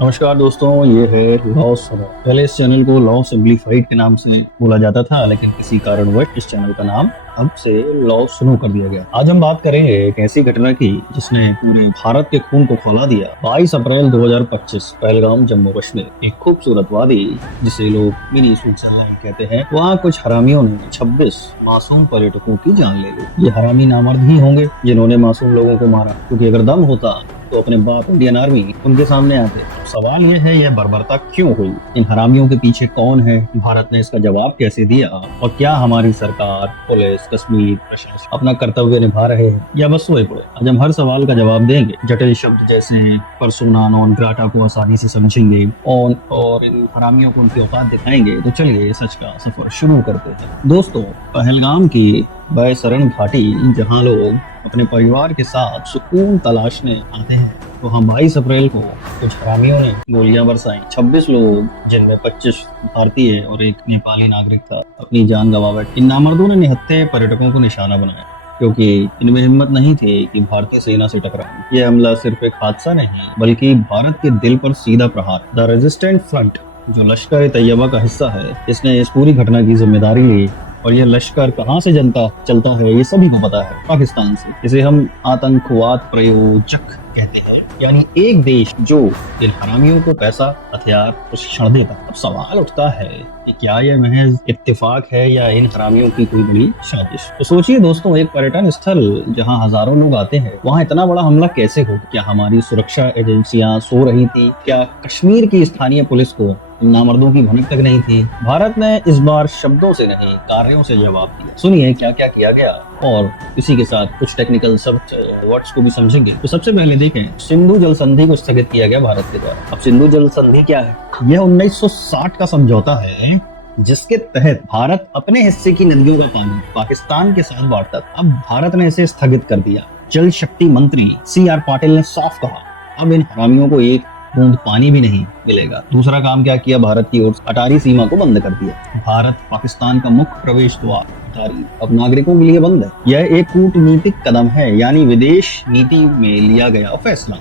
नमस्कार दोस्तों, ये है लॉ सुनो। पहले इस चैनल को लॉ सिंप्लीफाइड के नाम से बोला जाता था, लेकिन किसी कारणवश इस चैनल का नाम अब से लॉ सुनो कर दिया गया। आज हम बात करेंगे एक ऐसी घटना की जिसने पूरे भारत के खून को खौला दिया। 22 अप्रैल 2025 पहलगाम जम्मू कश्मीर। एक खूबसूरत वादी जिसे लोग मिनी स्विट्जरलैंड कहते हैं, वहाँ कुछ हरामियों ने 26 मासूम पर्यटकों की जान ले ली। ये हरामी नामर्द ही होंगे जिन्होंने मासूम लोगों को मारा, क्योंकि अगर दम होता तो अपने बाप इंडियन आर्मी उनके सामने आते। सवाल यह है, यह बर्बरता क्यों हुई? इन हरामियों के पीछे कौन है? भारत ने इसका जवाब कैसे दिया? और क्या हमारी सरकार, पुलिस, कश्मीर प्रशासन अपना कर्तव्य निभा रहे हैं या बस सोए पड़े? आज हम हर सवाल का जवाब देंगे। जटिल शब्द जैसे पर्सोना नॉन ग्राटा को आसानी से समझेंगे और इन हरामियों को उनकी औकात दिखाएंगे। तो चलिए सच का सफर शुरू करते हैं। दोस्तों, पहलगाम की बेसरण घाटी, जहाँ लोग अपने परिवार के साथ सुकून तलाशने आते हैं, तो हम 22 अप्रैल को कुछ हरामियों ने गोलियां बरसाई। 26 लोग, जिनमें 25 भारतीय और एक नेपाली नागरिक था, अपनी जान गंवा बैठे। इन नामर्दों ने निहत्थे पर्यटकों को निशाना बनाया, क्योंकि इनमें हिम्मत नहीं थी कि भारतीय सेना से टकराएं। यह हमला सिर्फ एक हादसा नहीं, बल्कि भारत के दिल पर सीधा प्रहार। द रेजिस्टेंट फ्रंट, जो लश्कर ए तैयबा का हिस्सा है, इसने इस पूरी घटना की जिम्मेदारी ली। और ये लश्कर कहाँ से चलता है, ये सभी को पता है, पाकिस्तान से। इसे हम आतंकवाद प्रयोजक कहते हैं, यानी एक देश जो इन हरामियों को पैसा, हथियार, प्रशिक्षण देता। अब सवाल उठता है कि क्या यह महज इत्तेफाक है या इन हरामियों की कोई बड़ी साजिश? तो सोचिए दोस्तों, एक पर्यटन स्थल जहां हजारों लोग आते हैं, वहां इतना बड़ा हमला कैसे हो? क्या हमारी सुरक्षा एजेंसियां सो रही थी? क्या कश्मीर की स्थानीय पुलिस को नामर्दों की भनक तक नहीं थी? भारत ने इस बार शब्दों से नहीं, कार्यों से जवाब दिया। सुनिए क्या क्या किया गया, और इसी के साथ कुछ टेक्निकल शब्द वर्ड्स को भी समझेंगे। तो सबसे पहले देखें, सिंधु जल संधि को स्थगित किया गया भारत के द्वारा। अब सिंधु जल संधि क्या है? यह 1960 का समझौता है, जिसके तहत भारत अपने हिस्से की नदियों का पानी पाकिस्तान के साथ बांटता था। अब भारत ने इसे स्थगित कर दिया। जल शक्ति मंत्री CR पाटिल ने साफ कहा, अब इन हरामियों को एक बूंद पानी भी नहीं मिलेगा। दूसरा काम क्या किया? भारत की ओर अटारी सीमा को बंद कर दिया। भारत पाकिस्तान का मुख्य प्रवेश द्वार अटारी अब नागरिकों के लिए बंद है। यह एक कूटनीतिक कदम है, यानी विदेश नीति में लिया गया फैसला,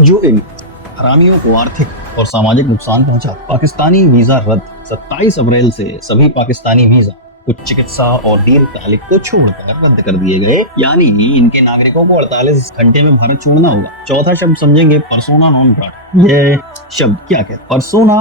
जो इन हरामियों को आर्थिक और सामाजिक नुकसान पहुंचा। पाकिस्तानी वीजा रद्द। 27 अप्रैल से सभी पाकिस्तानी वीजा कुछ चिकित्सा और दीर्घकालिक को छोड़कर रद्द कर दिए गए, यानी इनके नागरिकों को 48 घंटे में भारत छोड़ना होगा। चौथा शब्द समझेंगे, पर्सोना नॉन ग्राटा। ये शब्द क्या कहते हैं? पर्सोना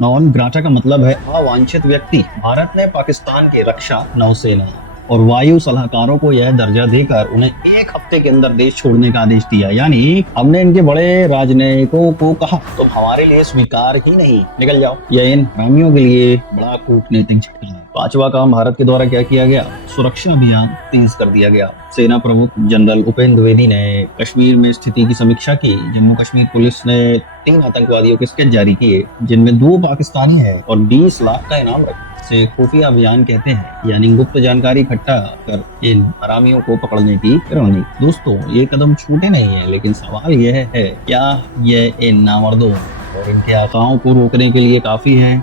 नॉन ग्राटा का मतलब है अवांछित व्यक्ति। भारत ने पाकिस्तान की रक्षा, नौसेना और वायु सलाहकारों को यह दर्जा देकर उन्हें एक हफ्ते के अंदर देश छोड़ने का आदेश दिया। यानी हमने इनके बड़े राजनयिकों को कहा, तुम हमारे लिए स्वीकार ही नहीं, निकल जाओ। यह इन हरामियों के लिए बड़ा कूटनीतिक झटका है। पांचवा काम भारत के द्वारा क्या किया गया? सुरक्षा अभियान तेज कर दिया गया। सेना प्रमुख जनरल उपेंद्र द्विवेदी ने कश्मीर में स्थिति की समीक्षा की। जम्मू कश्मीर पुलिस ने 3 आतंकवादियों के स्केच जारी किए, जिनमें 2 पाकिस्तानी हैं, और 20 लाख का इनाम रखा। से खुफिया अभियान कहते हैं, यानी गुप्त जानकारी इकट्ठा कर इन हरामियों को पकड़ने की रणनीति। दोस्तों, ये कदम छोटे नहीं है, लेकिन सवाल यह है, क्या यह इन नामर्दों और इनके आकाओं को रोकने के लिए काफी है?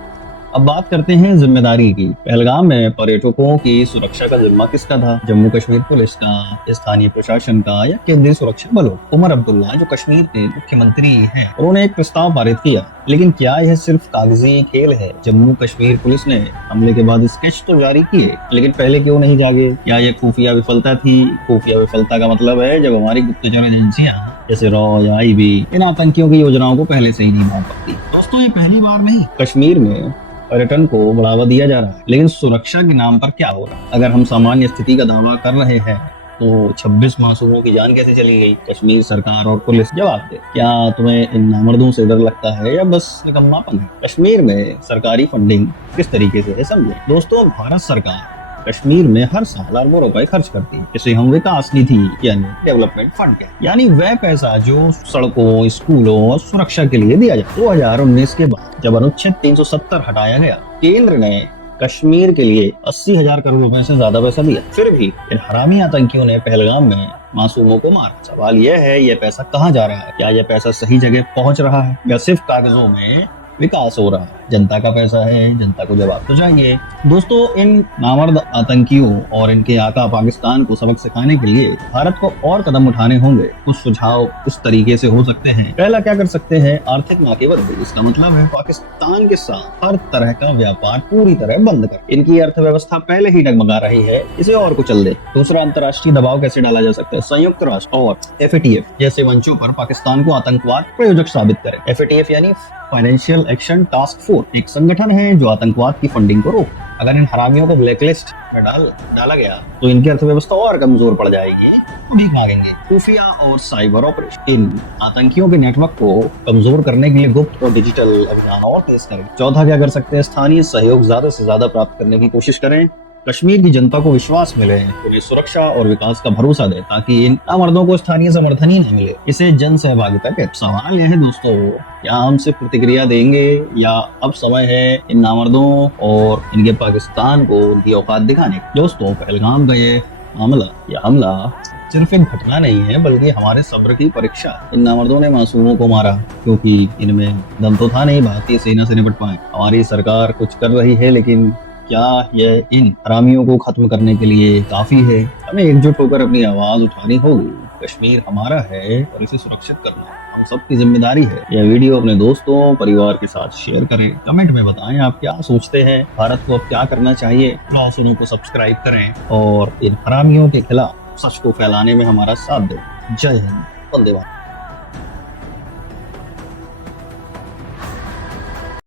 अब बात करते हैं जिम्मेदारी की। पहलगाम में पर्यटकों की सुरक्षा का जिम्मा किसका था? जम्मू कश्मीर पुलिस का, स्थानीय प्रशासन का, या केंद्रीय सुरक्षा बलों? उमर अब्दुल्ला, जो कश्मीर के मुख्यमंत्री हैं, उन्होंने एक प्रस्ताव पारित किया। लेकिन क्या यह सिर्फ कागजी खेल है? जम्मू कश्मीर पुलिस ने हमले के बाद स्केच तो जारी किए, लेकिन पहले क्यों नहीं जागे? क्या यह खुफिया विफलता थी? खुफिया विफलता का मतलब है जब हमारी गुप्तचर एजेंसियां जैसे रॉ या IB इन आतंकियों की योजनाओं को पहले से ही नहीं भांप पाती। दोस्तों, ये पहली बार नहीं, कश्मीर में पर्यटन को बढ़ावा दिया जा रहा है, लेकिन सुरक्षा के नाम पर क्या हो रहा है? अगर हम सामान्य स्थिति का दावा कर रहे हैं, तो 26 मासूमों की जान कैसे चली गई? कश्मीर सरकार और पुलिस जवाब दे। क्या तुम्हें इन नामर्दों से डर लगता है या बस निकम्मापन है? कश्मीर में सरकारी फंडिंग किस तरीके से है, समझे। दोस्तों, भारत सरकार कश्मीर में हर साल अरबों रुपए खर्च करती है। इसे हम विकास निधि यानी डेवलपमेंट फंड कहते हैं, यानी वह पैसा जो सड़कों, स्कूलों और सुरक्षा के लिए दिया जाता है। 2019 के बाद जब अनुच्छेद 370 हटाया गया, केंद्र ने कश्मीर के लिए 80,000 करोड़ रुपए से ज्यादा पैसा दिया। फिर भी इन हरामी आतंकियों ने पहलगाम में मासूमों को मारा। सवाल यह है, यह पैसा कहाँ जा रहा है? क्या यह पैसा सही जगह पहुंच रहा है या सिर्फ कागजों में विकास हो रहा है। जनता का पैसा है, जनता को जवाब तो चाहिए। दोस्तों, इन नामर्द आतंकियों और इनके आका पाकिस्तान को सबक सिखाने के लिए भारत को और कदम उठाने होंगे। कुछ सुझाव इस तरीके से हो सकते हैं। पहला क्या कर सकते हैं, आर्थिक नाकेबंदी। इसका मतलब है पाकिस्तान के साथ हर तरह का व्यापार पूरी तरह बंद कर। इनकी अर्थव्यवस्था पहले ही डगमगा रही है, इसे और कुचल दे। दूसरा, अंतर्राष्ट्रीय दबाव कैसे डाला जा सकता है। संयुक्त राष्ट्र और FATF जैसे मंचों पर पाकिस्तान को आतंकवाद प्रायोजक साबित करे। FATF यानी फाइनेंशियल एक्शन टास्क फोर्स एक संगठन है जो आतंकवाद की फंडिंग को रोक। अगर इन हरामियों को ब्लैकलिस्ट में डाला गया तो इनकी अर्थव्यवस्था और कमजोर पड़ जाएगी, भीख मांगेंगे। खुफिया और साइबर ऑपरेशन इन आतंकियों के नेटवर्क को कमजोर करने के लिए गुप्त और डिजिटल अभियान और तेज करें। चौथा क्या कर सकते हैं, स्थानीय सहयोग ज्यादा से ज्यादा प्राप्त करने की कोशिश करें। कश्मीर की जनता को विश्वास मिले, उन्हें सुरक्षा और विकास का भरोसा दे, ताकि इन नामर्दों को स्थानीय समर्थन ही न मिले। इसे जन सहभागिता के सवाल यह है दोस्तों, क्या हम सिर्फ प्रतिक्रिया देंगे या अब समय है इन नामर्दों और इनके पाकिस्तान को उनकी औकात दिखाने। दोस्तों, पहलगाम का ये हमला सिर्फ एक घटना नहीं है, बल्कि हमारे सब्र की परीक्षा। इन नामर्दों ने मासूमों को मारा क्योंकि इनमें दम तो था नहीं भारतीय सेना से निपट पाए। हमारी सरकार कुछ कर रही है, लेकिन क्या यह इन हरामियों को खत्म करने के लिए काफी है? हमें एकजुट होकर अपनी आवाज उठानी होगी। कश्मीर हमारा है और इसे सुरक्षित करना हम सबकी जिम्मेदारी है। यह वीडियो अपने दोस्तों परिवार के साथ शेयर करें। कमेंट में बताएं आप क्या सोचते हैं, भारत को अब क्या करना चाहिए। लॉ सुनो को सब्सक्राइब करें और इन हरामियों के खिलाफ सच को फैलाने में हमारा साथ दें। जय हिंद, वंदे मातरम।